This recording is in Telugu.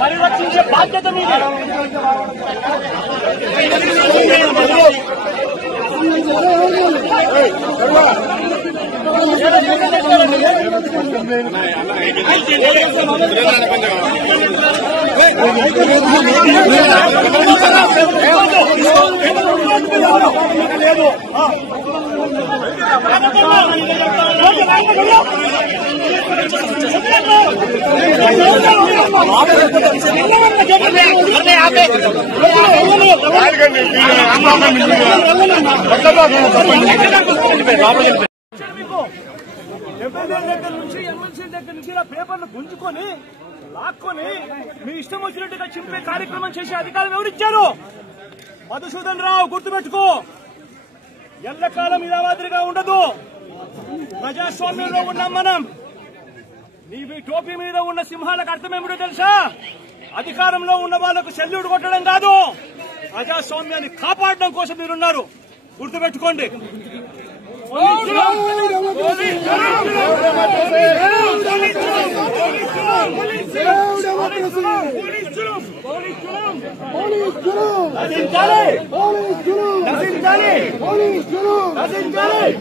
పరిరక్షించే బాధ్యత మీది. లేదు ఎమ్మెల్యే దగ్గర నుంచి ఎమ్మెల్సీ దగ్గర నుంచి ఇలా పేపర్లు గుంజుకొని లాక్కొని మీ ఇష్టం వచ్చినట్టుగా చింపే కార్యక్రమం చేసే అధికారం ఎవరిచ్చారు? మధుసూదన్ రావు, గుర్తుపెట్టుకో. ఎల్లకాలం ఇలా మాదిరిగా ఉండదు. ప్రజాస్వామ్యంలో ఉన్నాం మనం. నీవి టోపీ మీద ఉన్న సింహాలకు అర్థం ఏమిటో తెలుసా? అధికారంలో ఉన్న వాళ్లకు సెల్యూట్ కొట్టడం కాదు, ప్రజాస్వామ్యాన్ని కాపాడడం కోసం మీరున్నారు. గుర్తుపెట్టుకోండి. నశించాలి.